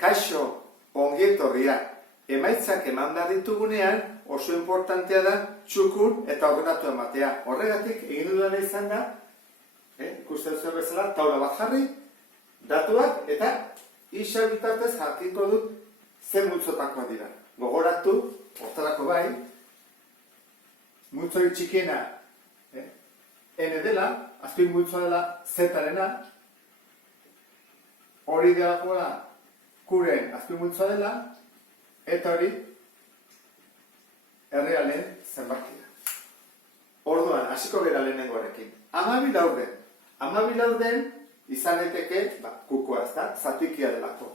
kaixo ongietorria emaitzak eman behar ditugunean oso importantea da txukun eta ordenatu ematea. Horregatik egin dudana izan da, ikusten zuen bezala, taula bat jarri, datuak eta isa bitartez jakingo dut zen multzotakoa dira. Gogoratu, hortarako bai, multzori txikiena N dela, azpin multzoa dela Z-arena, hori delakoa Q-ren azpin multzoa dela, eta hori errealen zenbakia. Orduan, hasiko gara lehenengoarekin. 12 laurden. 12 laurden izan daiteke, kukoa ez da, zatikia delako.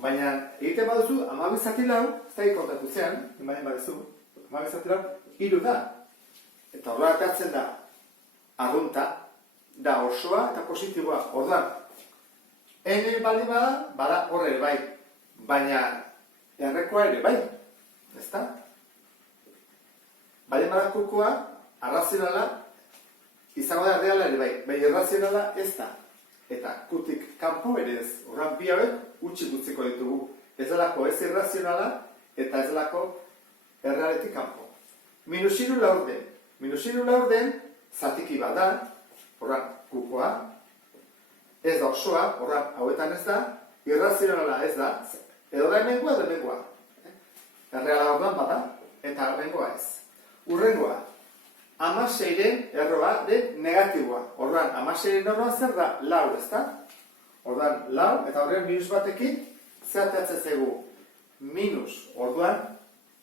Baina, egiten baduzu, 12 zati lau, ez da kontatu zean, imanen baduzu, 12 zati lau, 3 da. Eta horrela atatzen da, arrunta, da osoa eta positiboa. Orduan, N baldin bada horre bai. Baina, errekoa ere bai. Ez da? Baldin bada kukoa, arrazionala, izango da erreala ere bai. Baina irrazionala ez da. Eta kutik kanpo ere ez. Horran bi hauek utxik utziko ditugu. Ez delako ez irrazionala eta ez delako errealetik kanpo. -3 laurden. -3 laurden zatiki bat da, horran kukoa, ez da osoa, horran hauetan ez da, irrazionala ez da, edo da hemengoa edo hemengoa. Erreala orduan bada, eta hemengoa ez. Urrengoa, 16-ren erroa den negatiboa. Orduan, 16-ren erroa zer da? Lau, ez da? Orduan, lau, eta horren minus batekin, zertatzen zaigu minus. Orduan,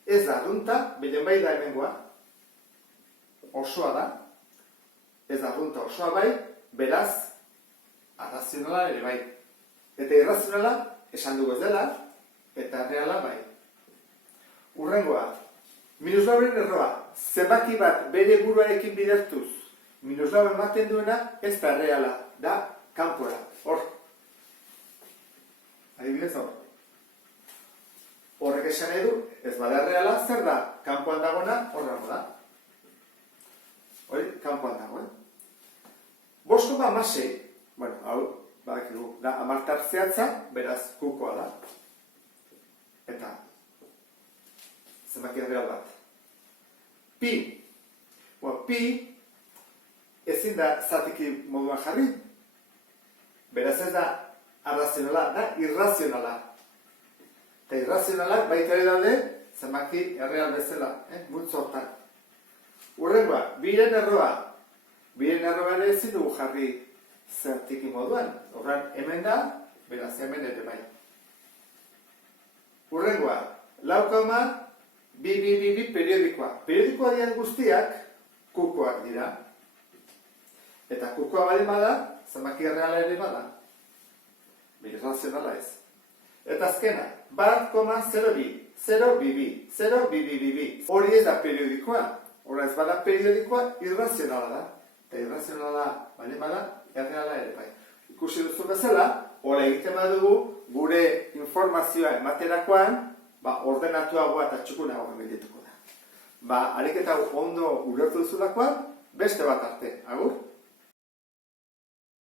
ez da arrunta, beden bai da hemengoa, osoa da, ez da arrunta osoa bai, beraz, arrazionala ere bai. Eta irrazionala, esan dugu ez dela, eta erreala bai. Urrengoa, -4 erroa, zenbaki bat bere buruarekin bidertuz, -4 ematen duena, ez da erreala, da kanpora, hor. Adibidez hor. Horrek esan edu, ez bada erreala, zer da, kanpoan dagona, horrengo da. Hori, kanpoan dago, 5,6, bueno, hau, badakigu, da, amartar zehatza, beraz, kukoa da. Eta, zenbaki erreal bat. Pi. Pi, ezin da zatiki moduan jarri. Beraz ez da arrazionala, da irrazionala. Eta irrazionalak baita ere daude, zenbaki erreal bezala, multzo hortan. Urrengoa, 2-ren erroa. 2-ren erroa ere ezin dugu jarri zertiki moduan. Horren hemen da, beraz hemen ere bai. Urrengoa, 4,2 periodikoa. Periodikoa dian guztiak kukoak dira. Eta kukoa bale bada, zenbaki erreala ere bada. Irrazionala ez. Eta azkena, 1,02. 0,22. Hori ez da periodikoa. Hora ez bada periodikoa, irrazionala da. Eta irrazionala bale bada, erreala ere bai. Ikusi duzu bezala, hori egiten badugu, gure informazioa ematerakoan, ordenatuagoa eta txukunagoa geldituko da. Ariketa ondo ulertu duzulakoan, beste bat arte. Agur?